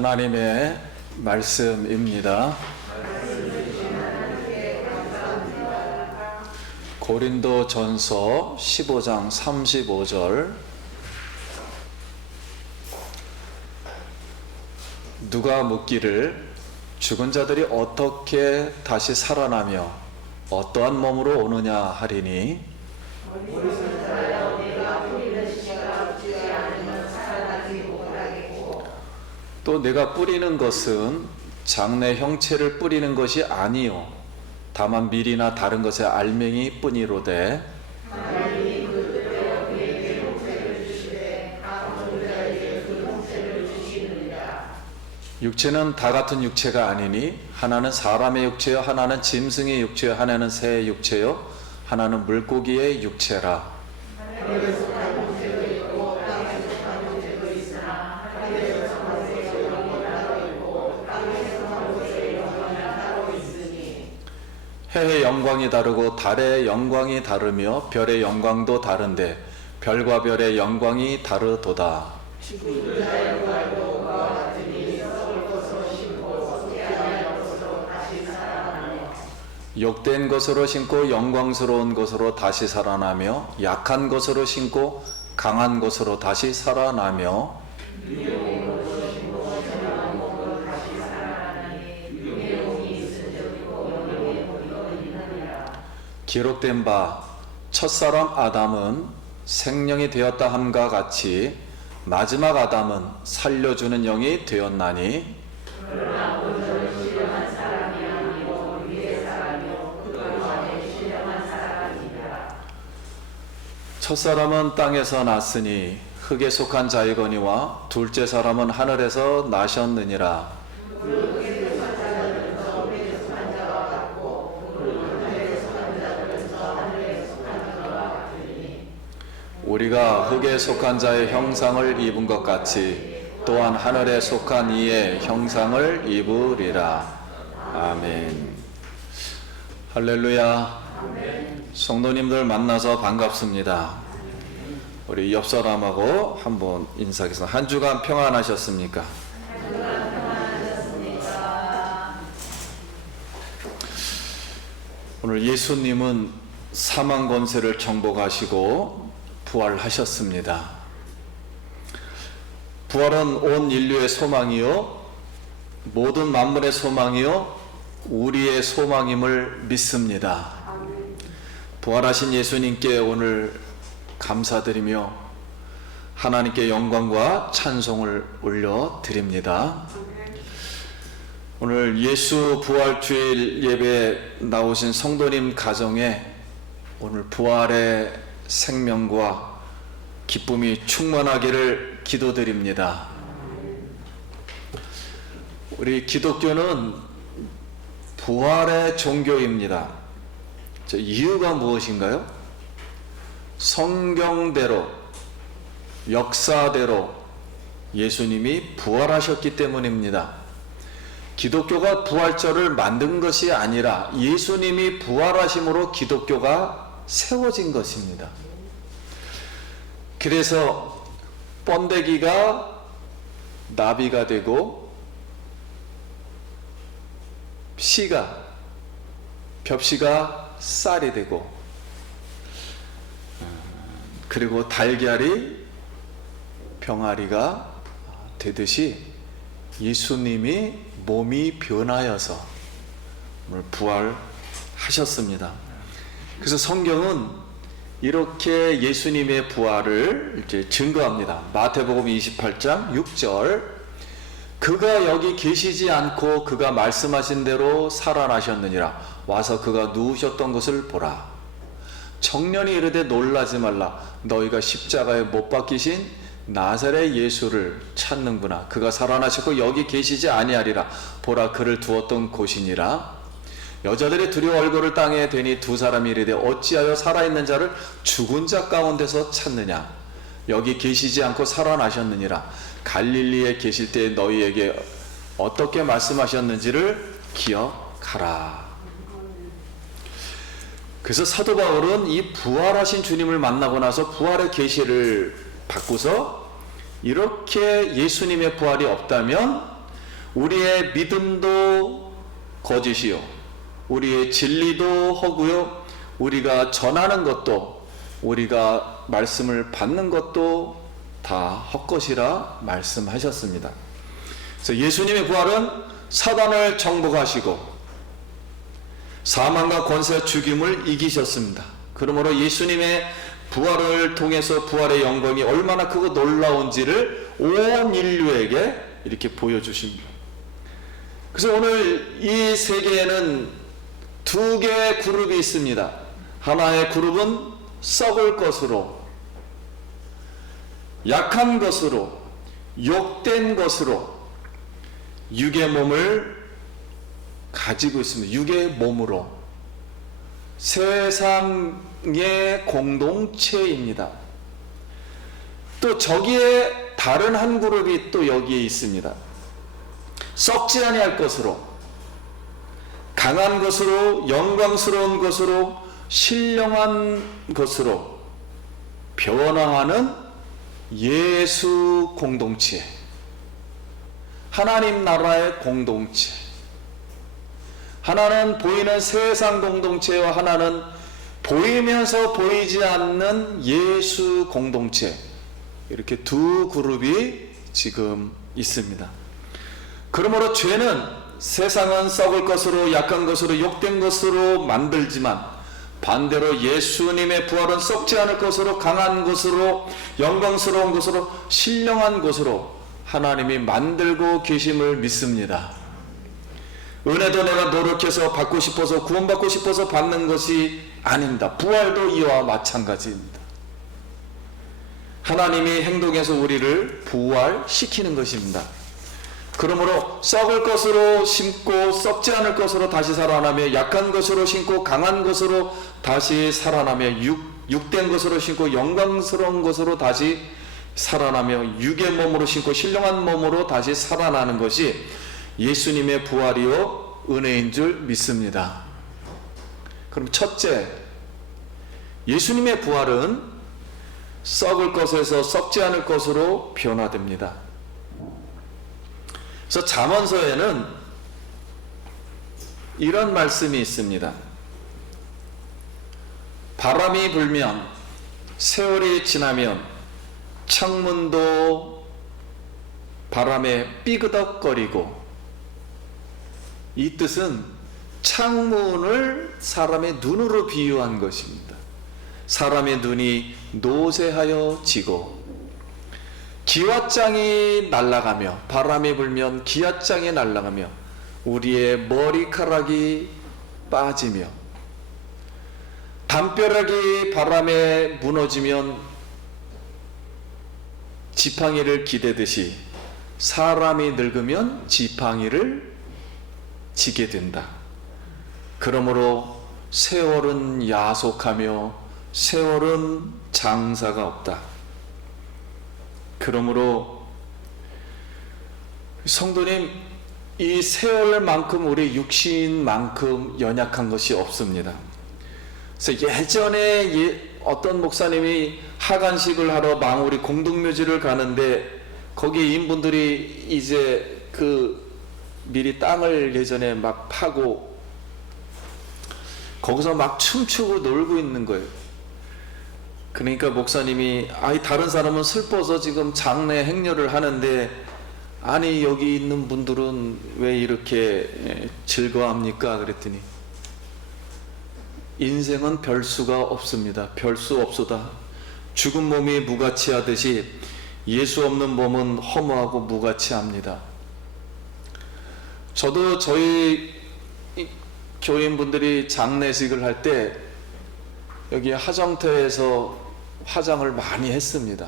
하나님의 말씀입니다. 고린도전서 15장 35절. 누가 묻기를 죽은 자들이 어떻게 다시 살아나며 어떠한 몸으로 오느냐 하리니, 또 내가 뿌리는 것은 장래 형체를 뿌리는 것이 아니요 다만 밀이나 다른 것의 알맹이 뿐이로되, 육체는 다 같은 육체가 아니니 하나는 사람의 육체요 하나는 짐승의 육체요 하나는 새의 육체요 하나는 물고기의 육체라. 해의 영광이 다르고 달의 영광이 다르며 별의 영광도 다른데 별과 별의 영광이 다르도다. 욕된 것으로 신고 영광스러운 것으로 다시 살아나며, 약한 것으로 신고 강한 것으로 다시 살아나며, 기록된 바 첫사람 아담은 생명이 되었다 함과 같이 마지막 아담은 살려주는 영이 되었나니, 첫사람은 땅에서 났으니 흙에 속한 자이거니와 둘째 사람은 하늘에서 나셨느니라. 우리가 흙에 속한 자의 형상을 입은 것 같이 또한 하늘에 속한 이의 형상을 입으리라. 아멘. 할렐루야. 성도님들 만나서 반갑습니다. 우리 옆 사람하고 한번 인사하겠습니다. 한 주간 평안하셨습니까? 오늘 예수님은 사망 권세를 정복하시고 부활하셨습니다. 부활은 온 인류의 소망이요 모든 만물의 소망이요 우리의 소망임을 믿습니다. 부활하신 예수님께 오늘 감사드리며 하나님께 영광과 찬송을 올려드립니다. 오늘 예수 부활주일 예배에 나오신 성도님 가정에 오늘 부활의 생명과 기쁨이 충만하기를 기도드립니다. 우리 기독교는 부활의 종교입니다. 이유가 무엇인가요? 성경대로, 역사대로 예수님이 부활하셨기 때문입니다. 기독교가 부활절을 만든 것이 아니라 예수님이 부활하심으로 기독교가 세워진 것입니다. 그래서 번데기가 나비가 되고 벽시가 쌀이 되고, 그리고 달걀이 병아리가 되듯이 예수님이 몸이 변하여서 오늘 부활하셨습니다. 그래서 성경은 이렇게 예수님의 부활을 이제 증거합니다. 마태복음 28장 6절, 그가 여기 계시지 않고 그가 말씀하신 대로 살아나셨느니라. 와서 그가 누우셨던 것을 보라. 청년이 이르되 놀라지 말라. 너희가 십자가에 못 박히신 나사렛 예수를 찾는구나. 그가 살아나셨고 여기 계시지 아니하리라. 보라, 그를 두었던 곳이니라. 여자들의 두려워 얼굴을 땅에 대니 두 사람이 이르되 어찌하여 살아있는 자를 죽은 자 가운데서 찾느냐. 여기 계시지 않고 살아나셨느니라. 갈릴리에 계실 때 너희에게 어떻게 말씀하셨는지를 기억하라. 그래서 사도 바울은 이 부활하신 주님을 만나고 나서 부활의 계시를 받고서 이렇게 예수님의 부활이 없다면 우리의 믿음도 거짓이요, 우리의 진리도 허구요, 우리가 전하는 것도, 우리가 말씀을 받는 것도 다 헛것이라 말씀하셨습니다. 그래서 예수님의 부활은 사단을 정복하시고 사망과 권세 죽임을 이기셨습니다. 그러므로 예수님의 부활을 통해서 부활의 영광이 얼마나 크고 놀라운지를 온 인류에게 이렇게 보여주십니다. 그래서 오늘 이 세계에는 두 개의 그룹이 있습니다. 하나의 그룹은 썩을 것으로, 약한 것으로, 욕된 것으로 육의 몸을 가지고 있습니다. 육의 몸으로 세상의 공동체입니다. 또 저기에 다른 한 그룹이 또 여기에 있습니다. 썩지 아니할 것으로, 강한 것으로, 영광스러운 것으로, 신령한 것으로 변화하는 예수 공동체, 하나님 나라의 공동체. 하나는 보이는 세상 공동체와 하나는 보이면서 보이지 않는 예수 공동체, 이렇게 두 그룹이 지금 있습니다. 그러므로 죄는 세상은 썩을 것으로, 약한 것으로, 욕된 것으로 만들지만 반대로 예수님의 부활은 썩지 않을 것으로, 강한 것으로, 영광스러운 것으로, 신령한 것으로 하나님이 만들고 계심을 믿습니다. 은혜도 내가 노력해서 받고 싶어서, 구원받고 싶어서 받는 것이 아닙니다. 부활도 이와 마찬가지입니다. 하나님이 행동해서 우리를 부활시키는 것입니다. 그러므로 썩을 것으로 심고 썩지 않을 것으로 다시 살아나며, 약한 것으로 심고 강한 것으로 다시 살아나며, 육된 것으로 심고 영광스러운 것으로 다시 살아나며, 육의 몸으로 심고 신령한 몸으로 다시 살아나는 것이 예수님의 부활이요 은혜인 줄 믿습니다. 그럼 첫째, 예수님의 부활은 썩을 것에서 썩지 않을 것으로 변화됩니다. 그래서 잠언서에는 이런 말씀이 있습니다. 바람이 불면, 세월이 지나면 창문도 바람에 삐그덕거리고, 이 뜻은 창문을 사람의 눈으로 비유한 것입니다. 사람의 눈이 노쇠하여 지고, 기왓장이 날아가며, 바람이 불면 기왓장이 날아가며 우리의 머리카락이 빠지며, 담벼락이 바람에 무너지면 지팡이를 기대듯이 사람이 늙으면 지팡이를 지게 된다. 그러므로 세월은 야속하며 세월은 장사가 없다. 그러므로 성도님, 이 세월만큼 우리 육신만큼 연약한 것이 없습니다. 그래서 예전에 어떤 목사님이 하간식을 하러 망우리 공동묘지를 가는데, 거기 인분들이 이제 미리 땅을 예전에 막 파고 거기서 막 춤추고 놀고 있는 거예요. 그러니까 목사님이, 다른 사람은 슬퍼서 지금 장례 행렬을 하는데, 아니 여기 있는 분들은 왜 이렇게 즐거워합니까? 그랬더니, 인생은 별 수가 없습니다. 별 수 없소다. 죽은 몸이 무가치하듯이 예수 없는 몸은 허무하고 무가치합니다. 저도 저희 교인분들이 장례식을 할 때 여기 화정터에서 화장을 많이 했습니다.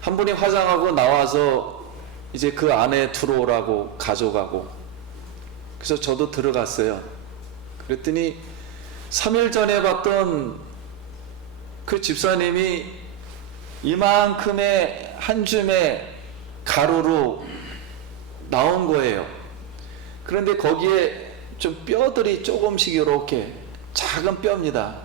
한 분이 화장하고 나와서 이제 그 안에 들어오라고 가져가고, 그래서 저도 들어갔어요. 그랬더니 3일 전에 봤던 그 집사님이 이만큼의 한 줌의 가루로 나온 거예요. 그런데 거기에 좀 뼈들이 조금씩 이렇게 작은 뼈입니다.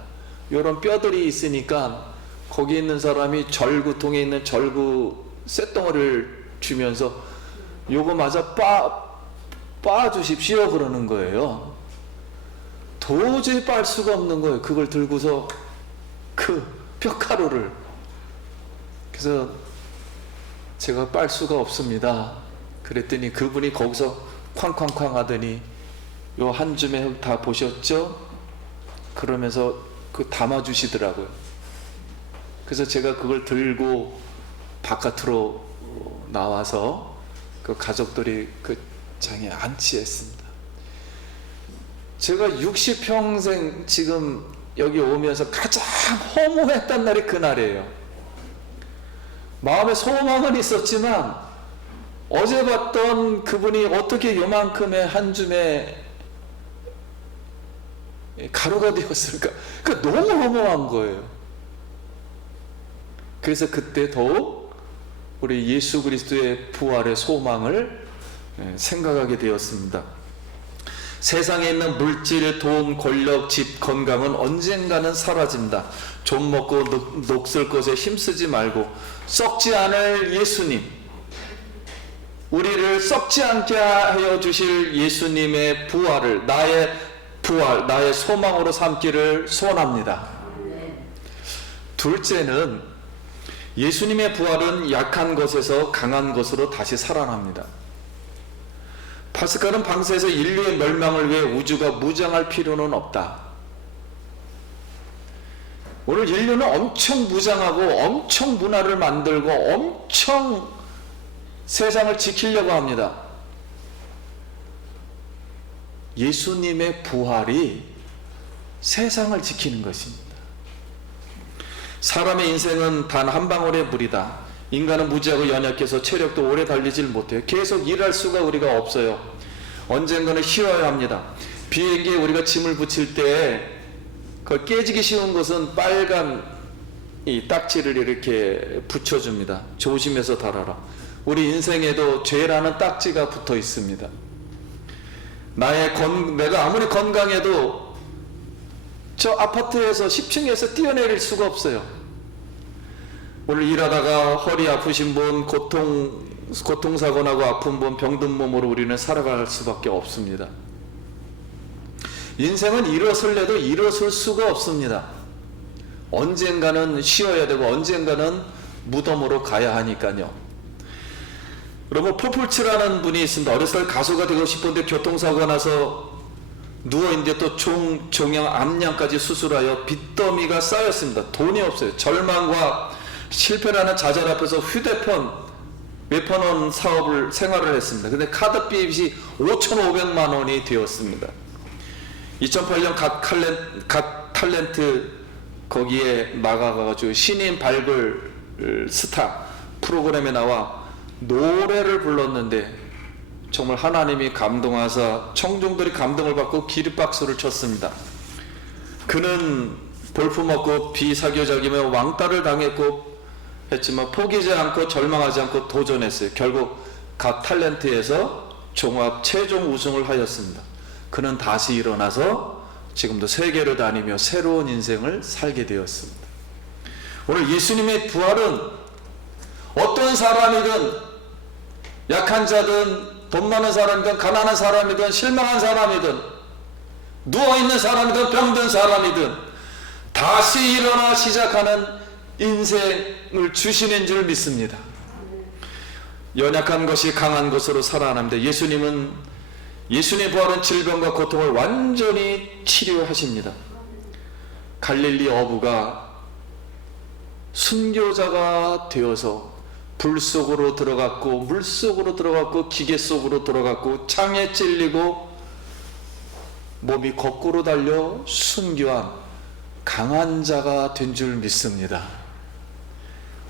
이런 뼈들이 있으니까 거기 있는 사람이 절구통에 있는 절구 쇳덩어리를 주면서 요거 마저 빻아주십시오 그러는 거예요. 도저히 빻을 수가 없는 거예요. 그걸 들고서 그 뼈가루를. 그래서 제가 빻을 수가 없습니다. 그랬더니 그분이 거기서 쾅쾅쾅 하더니 요 한 줌에 다 보셨죠? 그러면서 그 담아주시더라고요. 그래서 제가 그걸 들고 바깥으로 나와서 그 가족들이 그 장에 안치했습니다. 제가 60평생 지금 여기 오면서 가장 허무했던 날이 그날이에요. 마음에 소망은 있었지만 어제 봤던 그분이 어떻게 요만큼의 한 줌의 가루가 되었을까? 그러니까 너무 허무한 거예요. 그래서 그때 더욱 우리 예수 그리스도의 부활의 소망을 생각하게 되었습니다. 세상에 있는 물질, 돈, 권력, 집, 건강은 언젠가는 사라집니다. 좀 먹고 녹슬 것에 힘쓰지 말고 썩지 않을 예수님, 우리를 썩지 않게 하여 주실 예수님의 부활을 나의 부활, 나의 소망으로 삼기를 소원합니다. 둘째는 예수님의 부활은 약한 것에서 강한 것으로 다시 살아납니다. 파스칼은 방세에서 인류의 멸망을 위해 우주가 무장할 필요는 없다. 오늘 인류는 엄청 무장하고 엄청 문화를 만들고 엄청 세상을 지키려고 합니다. 예수님의 부활이 세상을 지키는 것입니다. 사람의 인생은 단 한 방울의 물이다. 인간은 무지하고 연약해서 체력도 오래 달리질 못해요. 계속 일할 수가 우리가 없어요. 언젠가는 쉬어야 합니다. 비행기에 우리가 짐을 붙일 때 그 깨지기 쉬운 것은 빨간 이 딱지를 이렇게 붙여줍니다. 조심해서 달아라. 우리 인생에도 죄라는 딱지가 붙어 있습니다. 내가 아무리 건강해도 저 아파트에서 10층에서 뛰어내릴 수가 없어요. 오늘 일하다가 허리 아프신 분, 고통사고 나고 아픈 분, 병든 몸으로 우리는 살아갈 수밖에 없습니다. 인생은 일어설래도 일어설 수가 없습니다. 언젠가는 쉬어야 되고 언젠가는 무덤으로 가야 하니까요. 여러분, 포플츠라는 분이 있습니다. 어렸을 때 가수가 되고 싶은데 교통사고가 나서 누워있는데 또 종양 암양까지 수술하여 빚더미가 쌓였습니다. 돈이 없어요. 절망과 실패라는 좌절 앞에서 휴대폰 몇천 원 생활을 했습니다. 근데 카드빚이 5,500만 원이 되었습니다. 2008년 갓 탤런트 거기에 나가가지고 신인 발굴 스타 프로그램에 나와 노래를 불렀는데 정말 하나님이 감동하사 청중들이 감동을 받고 기립박수를 쳤습니다. 그는 볼품없고 비사교적이며 왕따를 당했고 했지만 포기하지 않고 절망하지 않고 도전했어요. 결국 갓 탤런트에서 종합 최종 우승을 하였습니다. 그는 다시 일어나서 지금도 세계를 다니며 새로운 인생을 살게 되었습니다. 오늘 예수님의 부활은 어떤 사람이든 약한 자든 돈 많은 사람이든 가난한 사람이든 실망한 사람이든 누워있는 사람이든 병든 사람이든 다시 일어나 시작하는 인생을 주시는 줄 믿습니다. 연약한 것이 강한 것으로 살아납니다. 예수님의 부활은 질병과 고통을 완전히 치료하십니다. 갈릴리 어부가 순교자가 되어서 불 속으로 들어갔고 물 속으로 들어갔고 기계 속으로 들어갔고 창에 찔리고 몸이 거꾸로 달려 순교한 강한 자가 된 줄 믿습니다.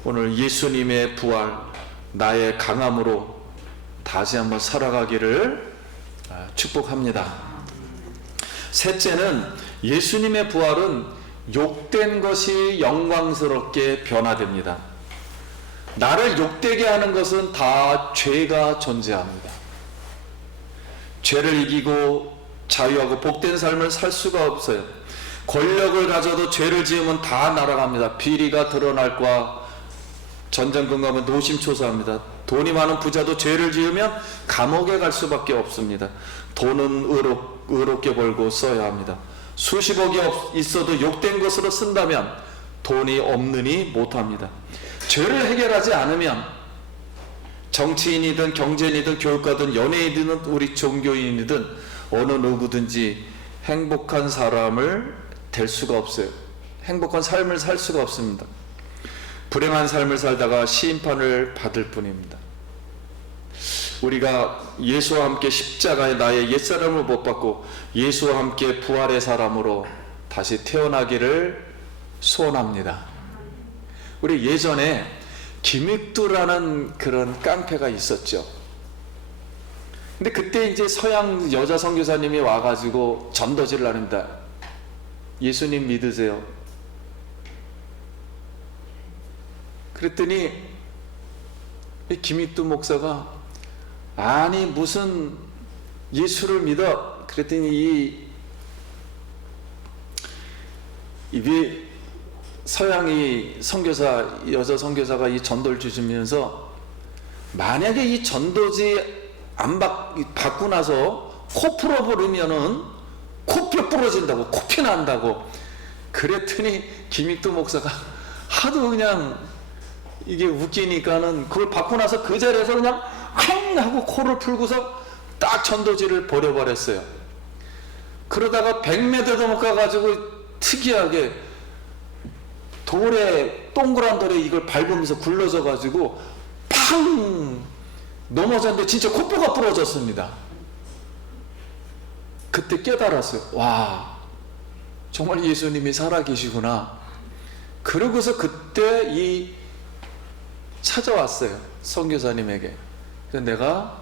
오늘 예수님의 부활, 나의 강함으로 다시 한번 살아가기를 축복합니다. 셋째는 예수님의 부활은 욕된 것이 영광스럽게 변화됩니다. 나를 욕되게 하는 것은 다 죄가 존재합니다. 죄를 이기고 자유하고 복된 삶을 살 수가 없어요. 권력을 가져도 죄를 지으면 다 날아갑니다. 비리가 드러날 거와 전쟁 금감은 노심초사합니다. 돈이 많은 부자도 죄를 지으면 감옥에 갈 수밖에 없습니다. 돈은 의롭게 벌고 써야 합니다. 수십억이 있어도 욕된 것으로 쓴다면 돈이 없느니 못합니다. 죄를 해결하지 않으면 정치인이든 경제인이든 교육가든 연예인이든 우리 종교인이든 어느 누구든지 행복한 사람을 될 수가 없어요. 행복한 삶을 살 수가 없습니다. 불행한 삶을 살다가 심판을 받을 뿐입니다. 우리가 예수와 함께 십자가에 나의 옛사람을 못 받고 예수와 함께 부활의 사람으로 다시 태어나기를 소원합니다. 우리 예전에 김익두라는 그런 깡패가 있었죠. 근데 그때 이제 서양 여자 선교사님이 와가지고 전도질을 합니다. 예수님 믿으세요. 그랬더니 이 김익두 목사가 아니 무슨 예수를 믿어? 그랬더니 이 서양이 선교사 여자 선교사가 이 전도를 주시면서 만약에 이 전도지 안 받고 나서 코 풀어버리면은 코뼈 부러진다고 코피 난다고. 그랬더니 김익두 목사가 하도 그냥 이게 웃기니까는 그걸 받고 나서 그 자리에서 그냥 쾅 하고 코를 풀고서 딱 전도지를 버려버렸어요. 그러다가 100m도 못 가가지고 특이하게 돌에 동그란 돌에 이걸 밟으면서 굴러져 가지고 팡 넘어졌는데 진짜 코뼈가 부러졌습니다. 그때 깨달았어요. 와, 정말 예수님이 살아계시구나. 그러고서 그때 찾아왔어요. 선교사님에게. 그래서 내가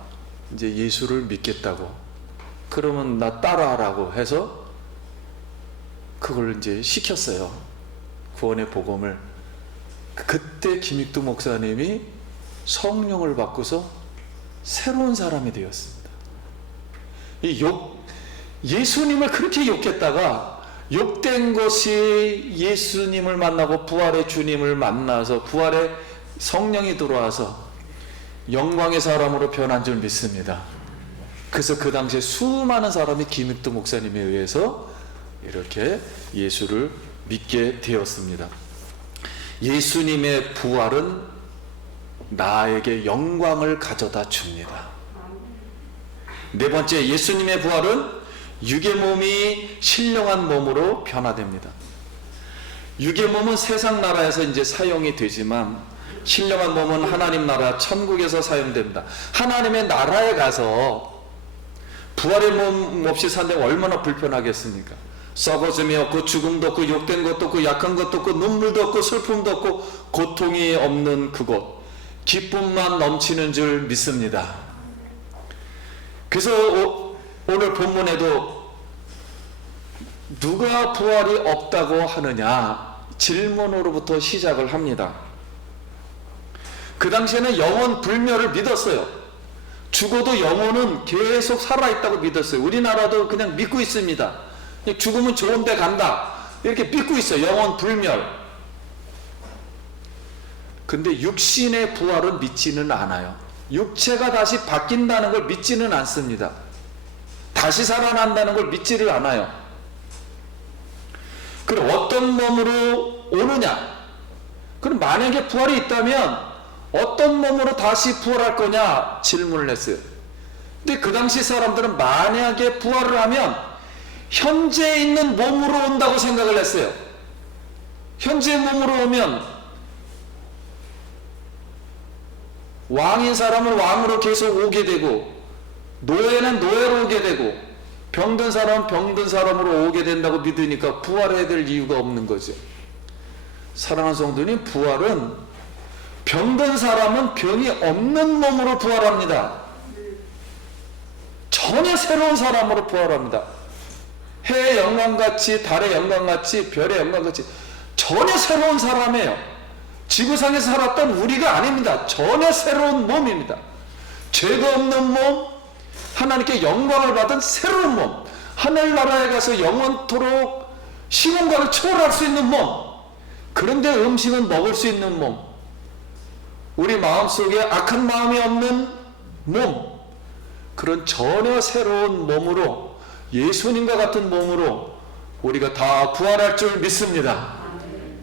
이제 예수를 믿겠다고. 그러면 나 따라하라고 해서 그걸 이제 시켰어요. 구원의 복음을. 그때 김익두 목사님이 성령을 받고서 새로운 사람이 되었습니다. 예수님을 그렇게 욕했다가 욕된 것이 예수님을 만나고 부활의 주님을 만나서 부활의 성령이 들어와서 영광의 사람으로 변한 줄 믿습니다. 그래서 그 당시에 수많은 사람이 김익두 목사님에 의해서 이렇게 예수를 믿게 되었습니다. 예수님의 부활은 나에게 영광을 가져다 줍니다. 네 번째, 예수님의 부활은 육의 몸이 신령한 몸으로 변화됩니다. 육의 몸은 세상 나라에서 이제 사용이 되지만 신령한 몸은 하나님 나라 천국에서 사용됩니다. 하나님의 나라에 가서 부활의 몸 없이 산다면 얼마나 불편하겠습니까? 썩어짐이 없고 죽음도 없고 욕된 것도 없고 약한 것도 없고 눈물도 없고 슬픔도 없고 고통이 없는 그곳, 기쁨만 넘치는 줄 믿습니다. 그래서 오늘 본문에도 누가 부활이 없다고 하느냐 질문으로부터 시작을 합니다. 그 당시에는 영혼 불멸을 믿었어요. 죽어도 영혼은 계속 살아있다고 믿었어요. 우리나라도 그냥 믿고 있습니다. 죽으면 좋은 데 간다 이렇게 믿고 있어요. 영혼 불멸. 근데 육신의 부활은 믿지는 않아요. 육체가 다시 바뀐다는 걸 믿지는 않습니다. 다시 살아난다는 걸 믿지를 않아요. 그럼 어떤 몸으로 오느냐? 그럼 만약에 부활이 있다면 어떤 몸으로 다시 부활할 거냐 질문을 했어요. 근데 그 당시 사람들은 만약에 부활을 하면 현재 있는 몸으로 온다고 생각을 했어요. 현재 몸으로 오면 왕인 사람은 왕으로 계속 오게 되고 노예는 노예로 오게 되고 병든 사람은 병든 사람으로 오게 된다고 믿으니까 부활해야 될 이유가 없는 거죠. 사랑하는 성도님, 부활은 병든 사람은 병이 없는 몸으로 부활합니다. 전혀 새로운 사람으로 부활합니다. 해의 영광같이 달의 영광같이 별의 영광같이 전혀 새로운 사람이에요. 지구상에서 살았던 우리가 아닙니다. 전혀 새로운 몸입니다. 죄가 없는 몸, 하나님께 영광을 받은 새로운 몸, 하늘나라에 가서 영원토록 시공간을 초월할 수 있는 몸, 그런데 음식은 먹을 수 있는 몸, 우리 마음속에 악한 마음이 없는 몸, 그런 전혀 새로운 몸으로, 예수님과 같은 몸으로 우리가 다 부활할 줄 믿습니다.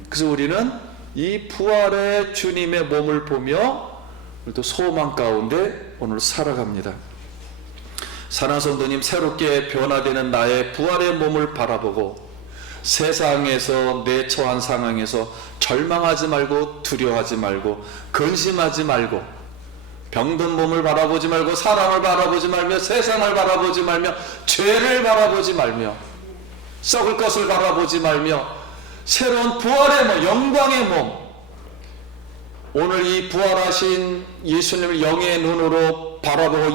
그래서 우리는 이 부활의 주님의 몸을 보며 또 소망 가운데 오늘 살아갑니다. 사랑하는 성도님, 새롭게 변화되는 나의 부활의 몸을 바라보고 세상에서 내 처한 상황에서 절망하지 말고 두려워하지 말고 근심하지 말고 병든 몸을 바라보지 말고 사람을 바라보지 말며 세상을 바라보지 말며 죄를 바라보지 말며 썩을 것을 바라보지 말며 새로운 부활의 몸, 영광의 몸, 오늘 이 부활하신 예수님을 영의 눈으로 바라보고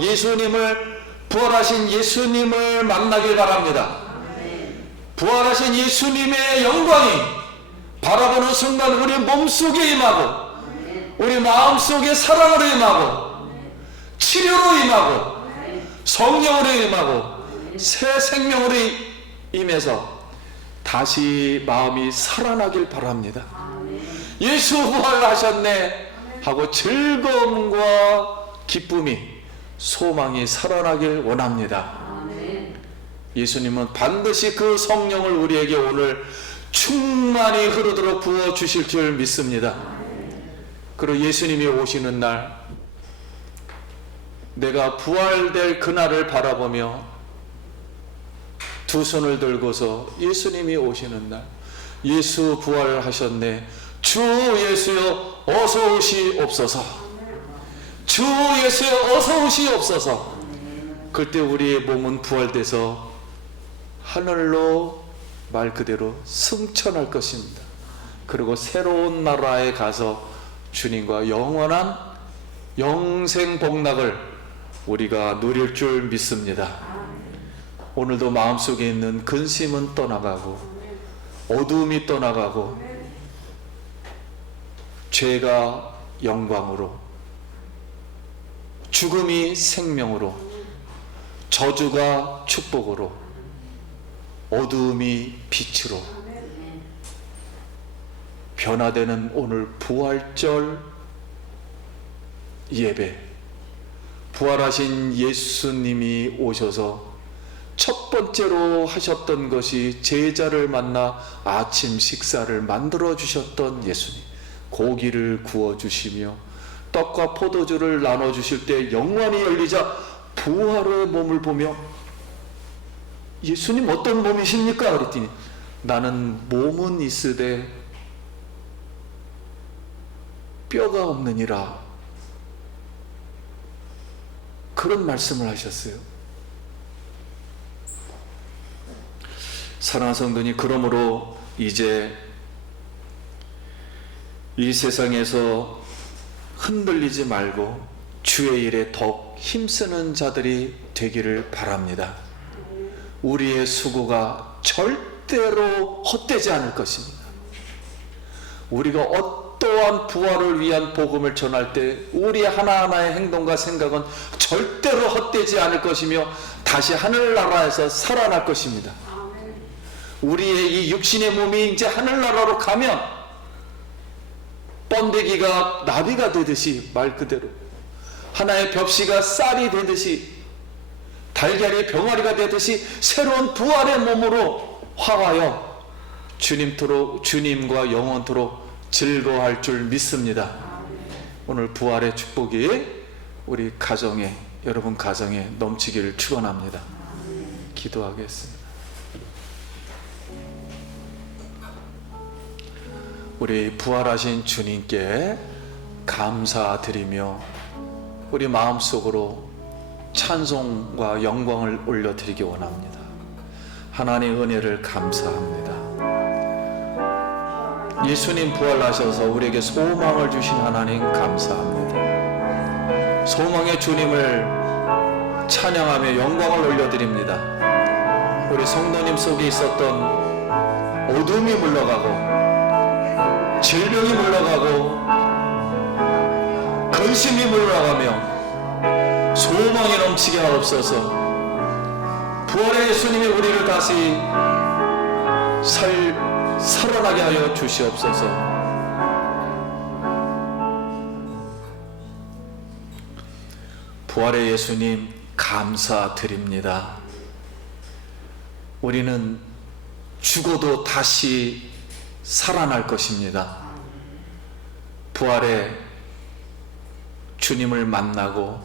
부활하신 예수님을 만나길 바랍니다. 부활하신 예수님의 영광이 바라보는 순간 우리 몸속에 임하고 우리 마음속에 사랑으로 임하고 치료로 임하고 성령으로 임하고 새 생명으로 임해서 다시 마음이 살아나길 바랍니다. 예수 부활하셨네 하고 즐거움과 기쁨이, 소망이 살아나길 원합니다. 예수님은 반드시 그 성령을 우리에게 오늘 충만히 흐르도록 부어주실 줄 믿습니다. 그리고 예수님이 오시는 날, 내가 부활될 그날을 바라보며 두 손을 들고서 예수님이 오시는 날, 예수 부활하셨네, 주 예수여 어서 오시옵소서, 주 예수여 어서 오시옵소서. 그때 우리의 몸은 부활돼서 하늘로 말 그대로 승천할 것입니다. 그리고 새로운 나라에 가서 주님과 영원한 영생 복락을 우리가 누릴 줄 믿습니다. 오늘도 마음속에 있는 근심은 떠나가고 어두움이 떠나가고 죄가 영광으로, 죽음이 생명으로, 저주가 축복으로, 어두움이 빛으로 변화되는 오늘 부활절 예배, 부활하신 예수님이 오셔서 첫 번째로 하셨던 것이 제자를 만나 아침 식사를 만들어 주셨던 예수님, 고기를 구워 주시며 떡과 포도주를 나눠 주실 때 영원히 열리자 부활의 몸을 보며 예수님 어떤 몸이십니까? 그랬더니 나는 몸은 있으되 뼈가 없느니라, 그런 말씀을 하셨어요. 사랑하는 성도님, 그러므로 이제 이 세상에서 흔들리지 말고 주의 일에 더욱 힘쓰는 자들이 되기를 바랍니다. 우리의 수고가 절대로 헛되지 않을 것입니다. 우리가 어떠한 부활을 위한 복음을 전할 때 우리 하나하나의 행동과 생각은 절대로 헛되지 않을 것이며 다시 하늘나라에서 살아날 것입니다. 우리의 이 육신의 몸이 이제 하늘나라로 가면 번데기가 나비가 되듯이, 말 그대로 하나의 벽시가 쌀이 되듯이, 달걀이 병아리가 되듯이 새로운 부활의 몸으로 화하여 주님과 영원토록 즐거워할 줄 믿습니다. 오늘 부활의 축복이 우리 가정에, 여러분 가정에 넘치기를 축원합니다. 기도하겠습니다. 우리 부활하신 주님께 감사드리며 우리 마음속으로 찬송과 영광을 올려드리기 원합니다. 하나님의 은혜를 감사합니다. 예수님 부활하셔서 우리에게 소망을 주신 하나님 감사합니다. 소망의 주님을 찬양하며 영광을 올려드립니다. 우리 성도님 속에 있었던 어둠이 물러가고 질병이 물러가고 근심이 물러가며 소망이 넘치게 하옵소서. 부활의 예수님이 우리를 다시 살아나게 하여 주시옵소서. 부활의 예수님 감사드립니다. 우리는 죽어도 다시 살아날 것입니다. 부활의 주님을 만나고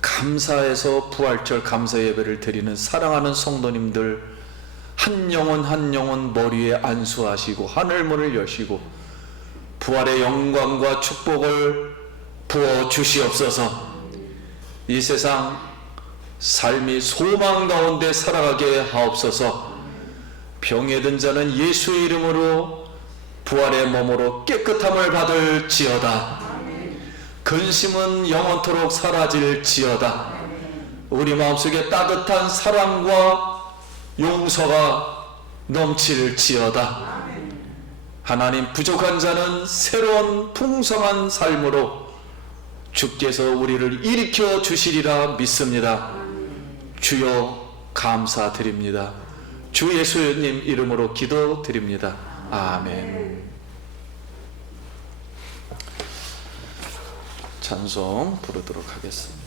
감사해서 부활절 감사 예배를 드리는 사랑하는 성도님들, 한 영혼 한 영혼 머리에 안수하시고 하늘문을 여시고 부활의 영광과 축복을 부어 주시옵소서. 이 세상 삶이 소망 가운데 살아가게 하옵소서. 병에 든 자는 예수의 이름으로 부활의 몸으로 깨끗함을 받을지어다. 근심은 영원토록 사라질지어다. 우리 마음속에 따뜻한 사랑과 용서가 넘칠지어다. 하나님, 부족한 자는 새로운 풍성한 삶으로 주께서 우리를 일으켜 주시리라 믿습니다. 주여 감사드립니다. 주 예수님 이름으로 기도드립니다. 아멘. 찬송 부르도록 하겠습니다.